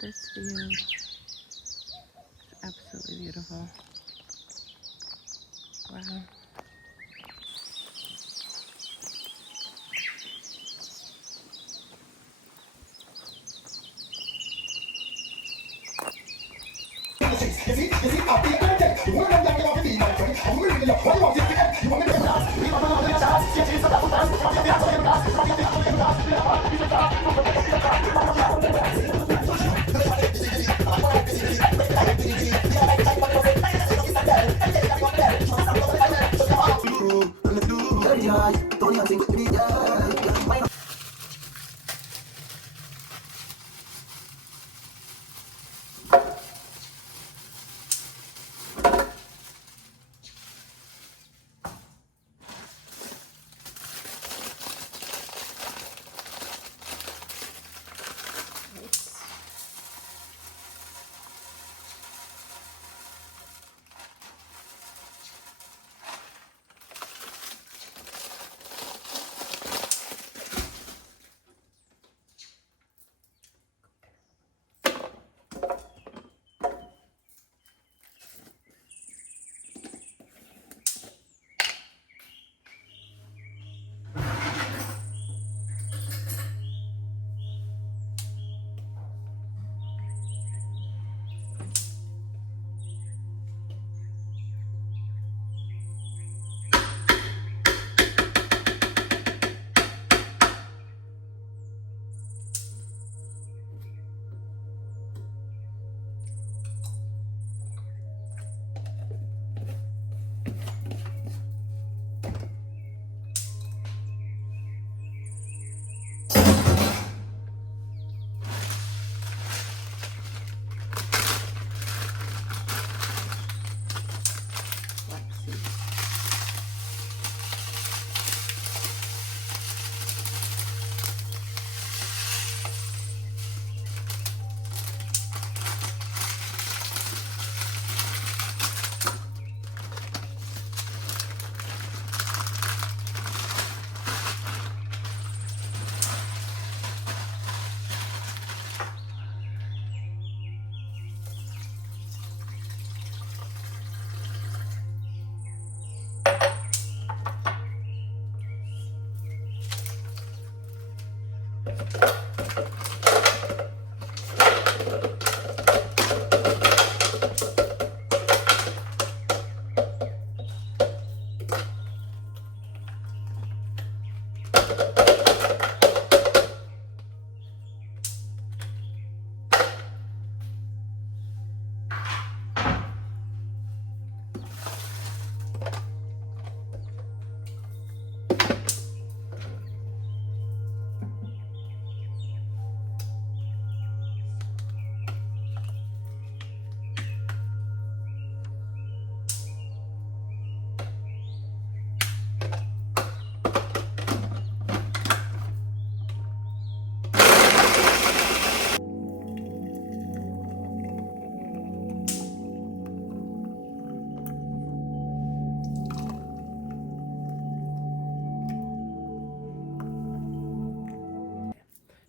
This view is absolutely beautiful. Wow.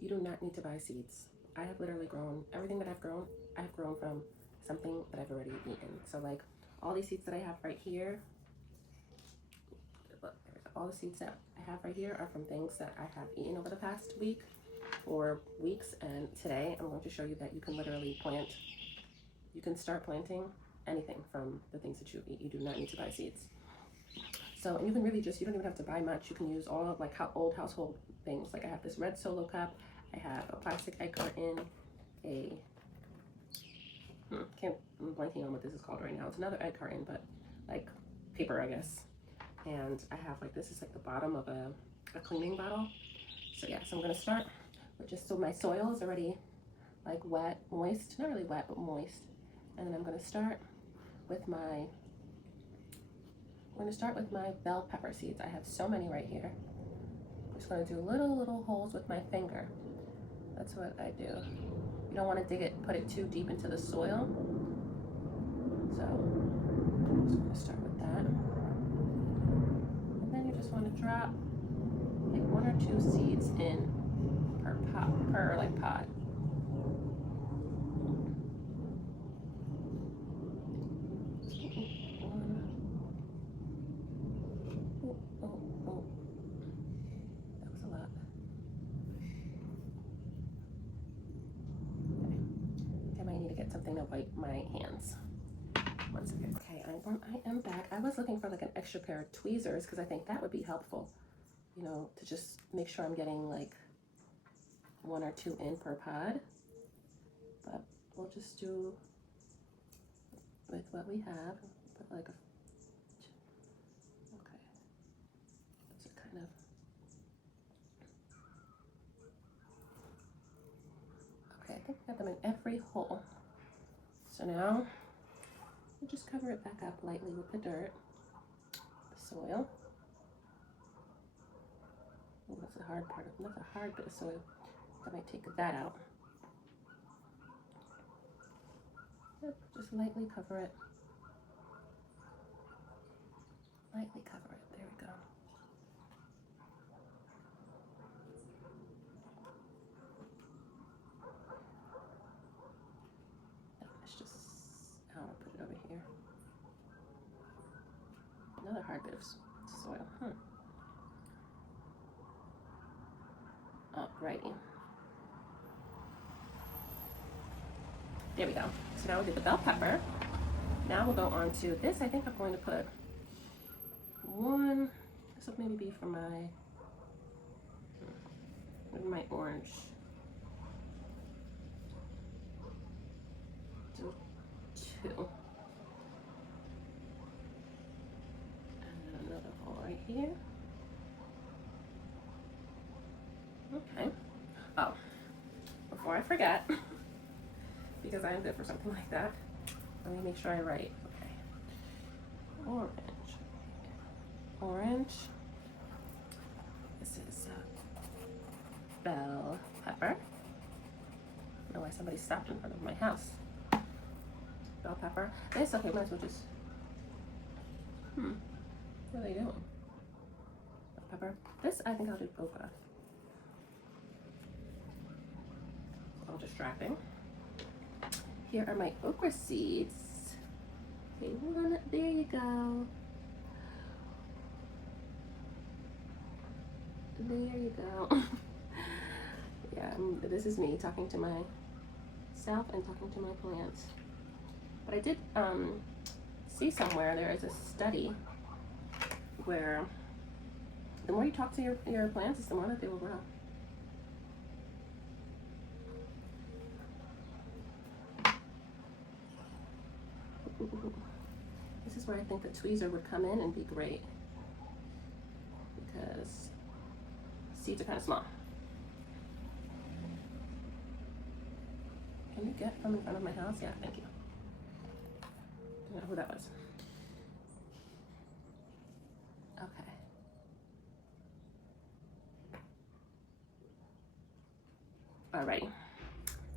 You do not need to buy seeds. I have literally grown everything that I've grown from something that I've already eaten. So like all these seeds that I have right here, look, all the seeds that I have right here are from things that I have eaten over the past week or weeks. And today I'm going to show you that you can literally plant, you can start planting anything from the things that you eat. You do not need to buy seeds. So, and you can really just, you don't even have to buy much. You can use all of like old household things. Like I have this red Solo cup. I have a plastic egg carton, I'm blanking on what this is called right now. It's another egg carton, but like paper, I guess. And I have like, this is like the bottom of a cleaning bottle. So yeah, so I'm gonna start with just, so my soil is already like wet, moist, not really wet, but moist. And then I'm gonna start with my bell pepper seeds. I have so many right here. I'm just gonna do little holes with my finger. That's what I do. You don't want to put it too deep into the soil. So I'm just gonna start with that. And then you just want to drop like 1 or 2 seeds in per pot. something to wipe my hands. One second. Okay, I am back. I was looking for like an extra pair of tweezers because I think that would be helpful, you know, to just make sure I'm getting like 1 or 2 in per pod. But we'll just do with what we have. Put like a, okay, that's a kind of, okay, I think we got them in every hole. So now we'll just cover it back up lightly with the dirt, the soil. Oh, that's a hard part. That's a hard bit of soil. I might take that out. Just lightly cover it. Lightly cover it. There we go. Let's just, I'll put it over here. Another hard bit of soil. Alrighty. There we go. So now we'll do the bell pepper. Now we'll go on to this. I think I'm going to put one, this will maybe be for my orange. Do 2. And then another hole right here. Okay. Oh, before I forget, because I am good for something like that, let me make sure I write. Okay. Orange. This is bell pepper. I don't know why somebody stopped in front of my house. Bell pepper. This, okay, might as well just, what are they doing? Bell pepper. This, I think I'll do okra. A little distracting. Here are my okra seeds. Okay, hold on, there you go. There you go. Yeah, this is me talking to myself and talking to my plants. But I did see somewhere there is a study where the more you talk to your plants, the more that they will grow. This is where I think the tweezer would come in and be great, because seeds are kind of small. Can you get from in front of my house? Yeah, thank you. Don't know who that was. Okay. Alrighty.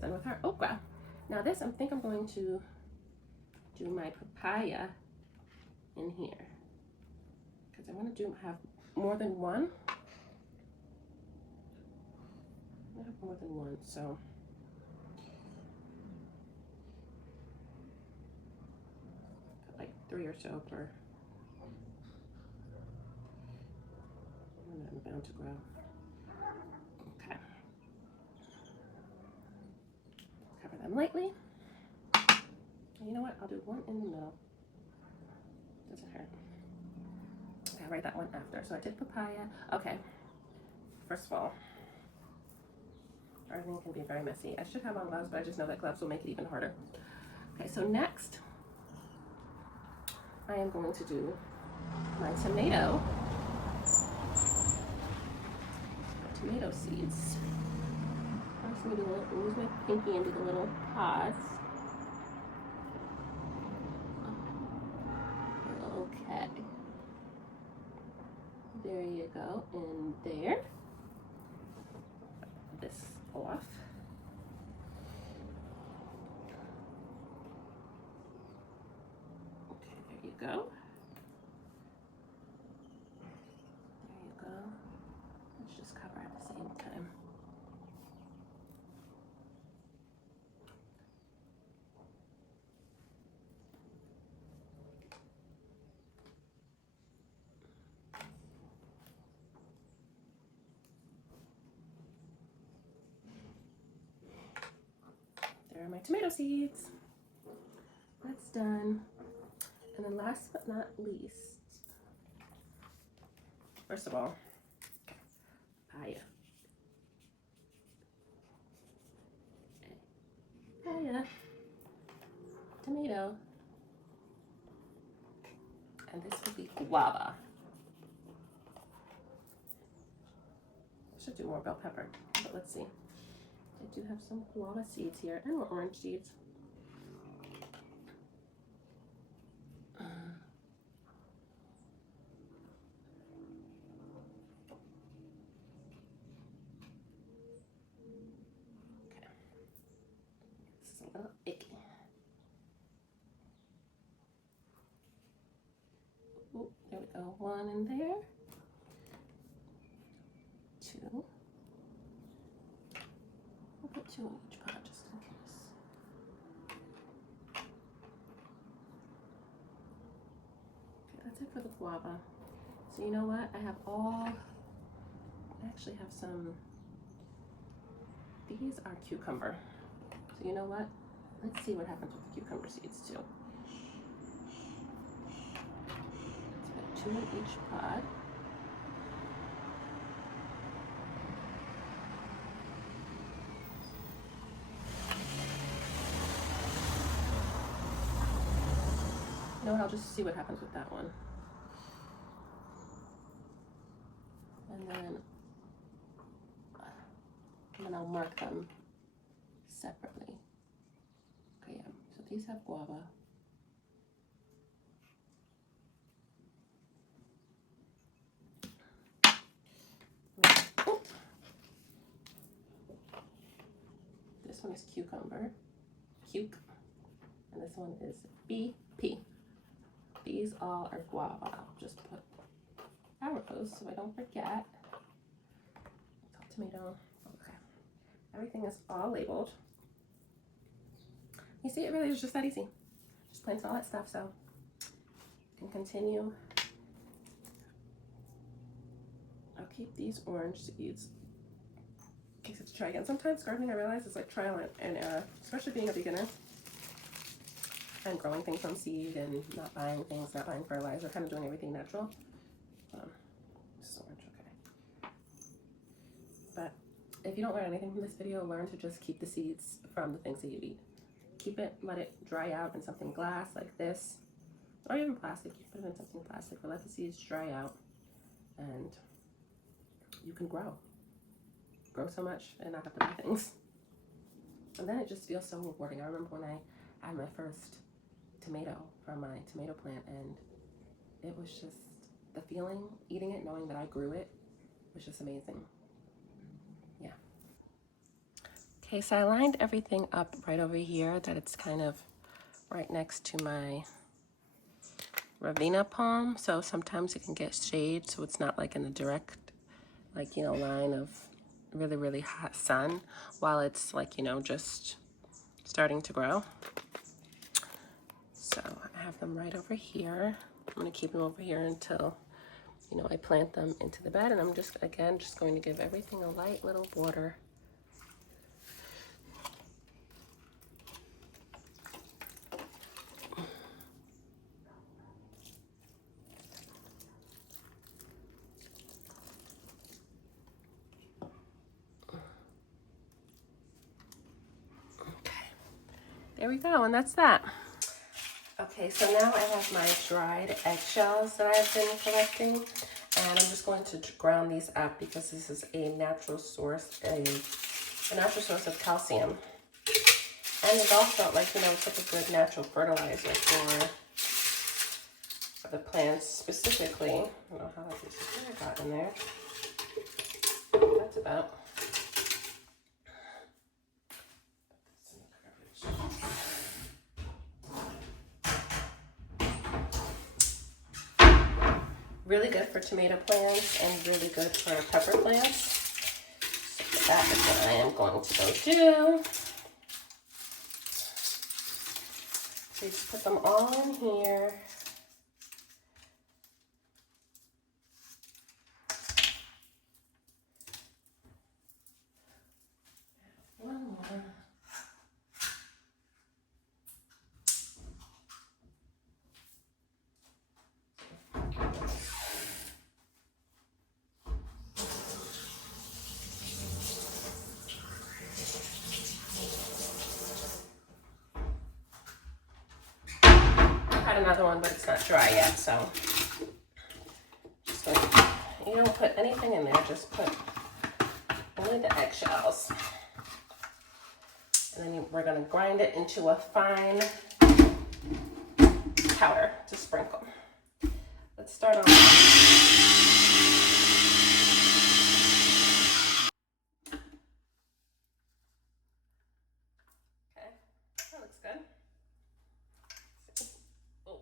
Done with our okra. Now this, I think I'm going to do my papaya in here, because I want to have more than one. I have more than one, so like 3 or so per. And I'm bound to grow. Okay. Cover them lightly. And you know what? I'll do one in the middle. Doesn't hurt. Okay, I'll write that one after. So I did papaya. Okay. First of all, everything can be very messy. I should have on gloves, but I just know that gloves will make it even harder. Okay, so next, I am going to do my tomato seeds. First, I'm going to use my pinky and do the little pods. Okay. There you go, and there. This off. Okay, there you go. There you go. Let's just cover at the same time. There are my tomato seeds. that's done. And then last but not least, first of all, papaya. Papaya. Tomato. And this would be guava. I should do more bell pepper, but let's see. I do have some guava seeds here and more orange seeds. Okay. This is a little icky. Ooh, there we go. One in there. Two. I'll put two in each pot just in case. Okay, that's it for the guava. So you know what? I actually have some, these are cucumber. So you know what? Let's see what happens with the cucumber seeds too. So 2 in each pod. You know what, I'll just see what happens with that one. And then I'll mark them separately. Okay, yeah, so these have guava. This one is cucumber, cuke, and this one is BP. These all are guava. I'll just put arrows so I don't forget. Tomato. Okay. Everything is all labeled. You see, it really is just that easy. Just plant all that stuff, so you can continue. I'll keep these orange seeds in case it's try again. Sometimes gardening, I realize, is like trial and error, especially being a beginner and growing things from seed and not buying things, not buying fertilizer, kind of doing everything natural. This is orange, okay. But if you don't learn anything from this video, learn to just keep the seeds from the things that you eat. Keep it, let it dry out in something glass like this, or even plastic. You put it in something plastic, but let the seeds dry out, and you can grow so much and not have to buy things. And then it just feels so rewarding. I remember when I had my first tomato from my tomato plant, and it was just the feeling, eating it, knowing that I grew it, was just amazing. Yeah. Okay, so I lined everything up right over here that it's kind of right next to my Ravina palm, so sometimes it can get shade, so it's not like in the direct, like, you know, line of really, really hot sun while it's like, you know, just starting to grow. So I have them right over here. I'm going to keep them over here until, you know, I plant them into the bed, and I'm just, again, just going to give everything a light little border. There we go, and that's that. Okay, so now I have my dried eggshells that I've been collecting, and I'm just going to ground these up because this is a natural source, a natural source of calcium. And it's also, like, you know, it's like a good natural fertilizer for the plants specifically. I don't know how much I got in there. That's about. Really good for tomato plants and really good for pepper plants. So that is what I am going to go do. So you just put them all in here. One more. another one, but it's not dry yet, so just gonna, you don't put anything in there, just put only the eggshells. And then we're gonna grind it into a fine powder to sprinkle. Let's start on. Okay, that looks good. Oh,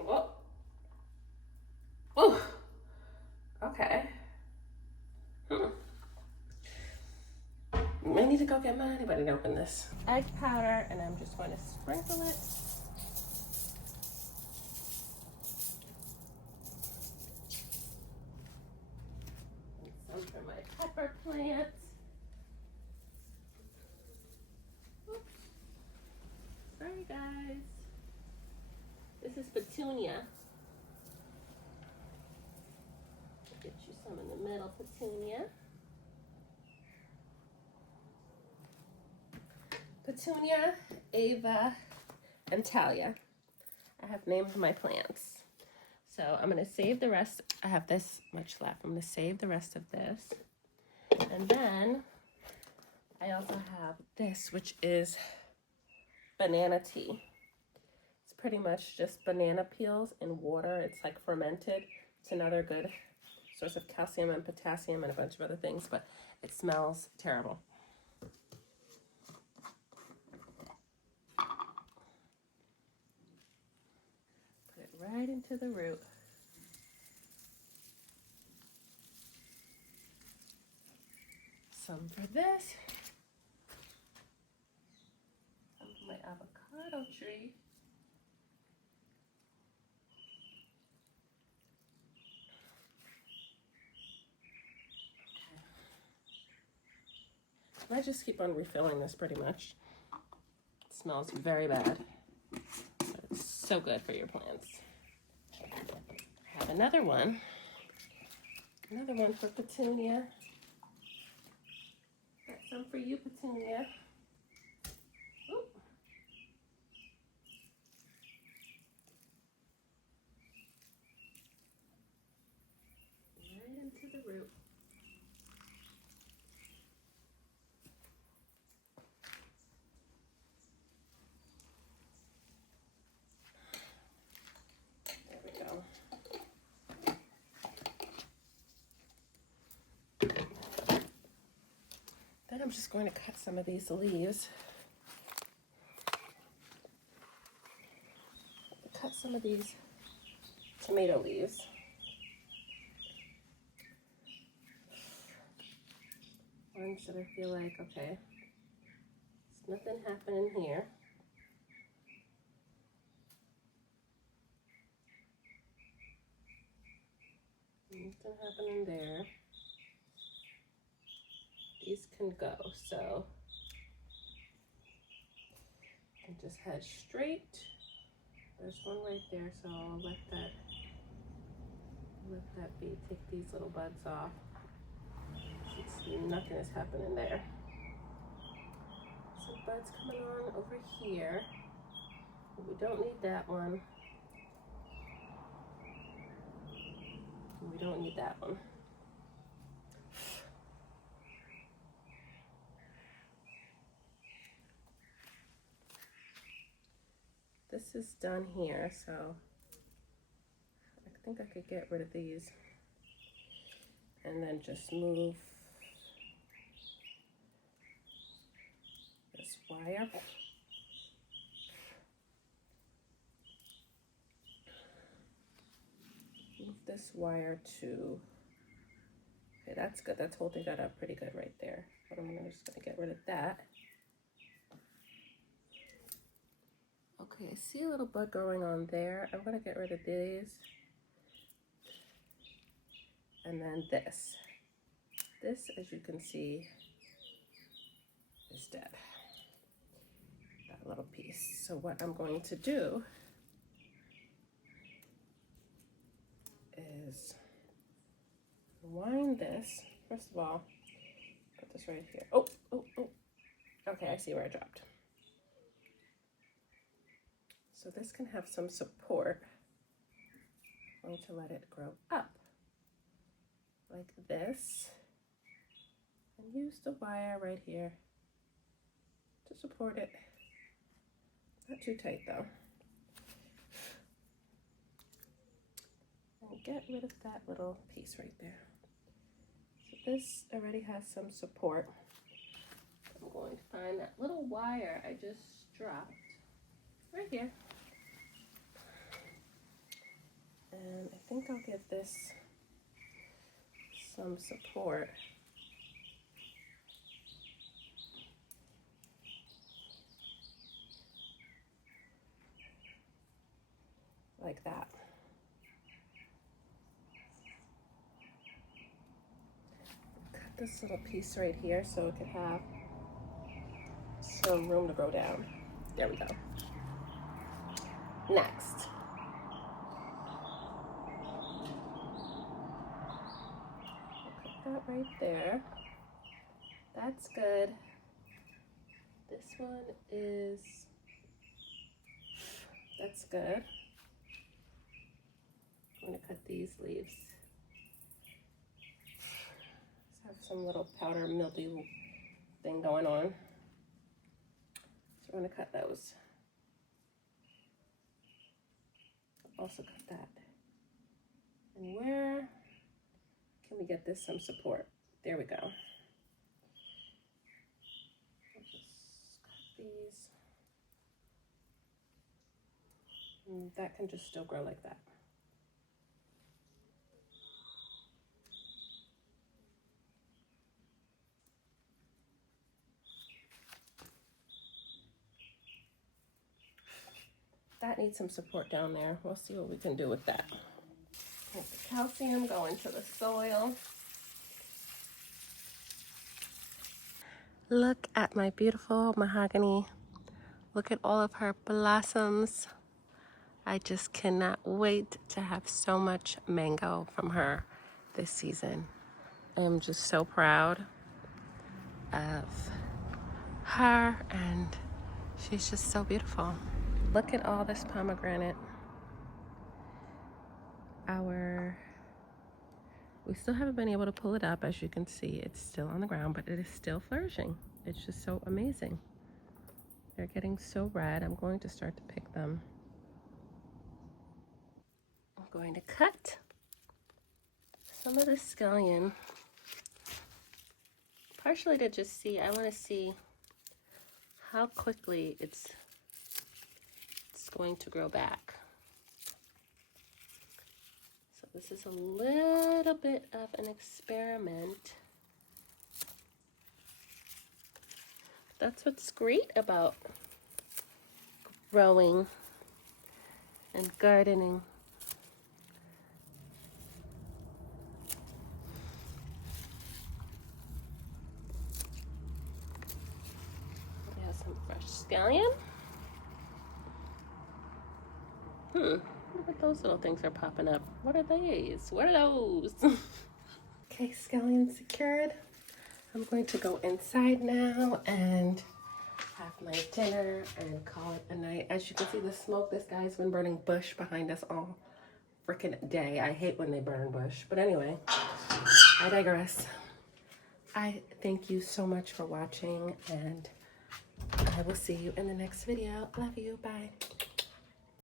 whoa. Oh, okay. I need to go get my anybody to open this. Egg powder, and I'm just going to sprinkle it. And some for my pepper plant. Oops. Sorry guys. This is petunia. Get you some in the middle, petunia. Petunia, Ava, and Talia. I have named my plants. So I'm going to save the rest. I have this much left. I'm going to save the rest of this. And then I also have this, which is banana tea. It's pretty much just banana peels in water. It's like fermented. It's another good source of calcium and potassium and a bunch of other things, but it smells terrible. Put it right into the root. Some for this. Some for my avocado tree. I just keep on refilling this pretty much. It smells very bad, but it's so good for your plants. I have another one for Petunia. Got some for you, Petunia. Oop. Right into the root. There we go. Then I'm just going to cut some of these leaves. Cut some of these tomato leaves. Ones that I feel like, okay, there's nothing happening here. Nothing happening there. These can go, so I can just head straight. There's one right there, so I'll let that be. Take these little buds off. You should see nothing is happening there. Some buds coming on over here. We don't need that one. We don't need that one. This is done here, so I think I could get rid of these and then just move this wire. Move this wire to, okay, that's good. That's holding that up pretty good right there. But I'm just gonna get rid of that. Okay, I see a little bud going on there. I'm gonna get rid of these. And then this. This, as you can see, is dead. That little piece. So what I'm going to do is wind this. First of all, put this right here. Oh, oh, oh. Okay, I see where I dropped. So this can have some support. I'm going to let it grow up like this and use the wire right here to support it. Not too tight though. And get rid of that little piece right there. So this already has some support. I'm going to find that little wire I just dropped right here. And I think I'll give this some support. Like that. Cut this little piece right here so it can have some room to grow down. There we go. Next. Put that right there. That's good. This one is, that's good. I'm gonna cut these leaves. Just have some little powder mildew thing going on. So we're gonna cut those. Also cut that. And where can we get this some support? There we go. I'll just cut these. And that can just still grow like that. That needs some support down there. We'll see what we can do with that. Let the calcium go into the soil. Look at my beautiful mahogany. Look at all of her blossoms. I just cannot wait to have so much mango from her this season. I am just so proud of her, and she's just so beautiful. Look at all this pomegranate. We still haven't been able to pull it up. As you can see, it's still on the ground, but it is still flourishing. It's just so amazing. They're getting so red. I'm going to start to pick them. I'm going to cut some of the scallion, partially to just see. I want to see how quickly it's going to grow back. So this is a little bit of an experiment. That's what's great about growing and gardening. We have some fresh scallion. Look at those little things are popping up. What are these? What are those? Okay, scallion secured. I'm going to go inside now and have my dinner and call it a night. As you can see the smoke, this guy's been burning bush behind us all freaking day. I hate when they burn bush. But anyway, I digress. I thank you so much for watching, and I will see you in the next video. Love you. Bye.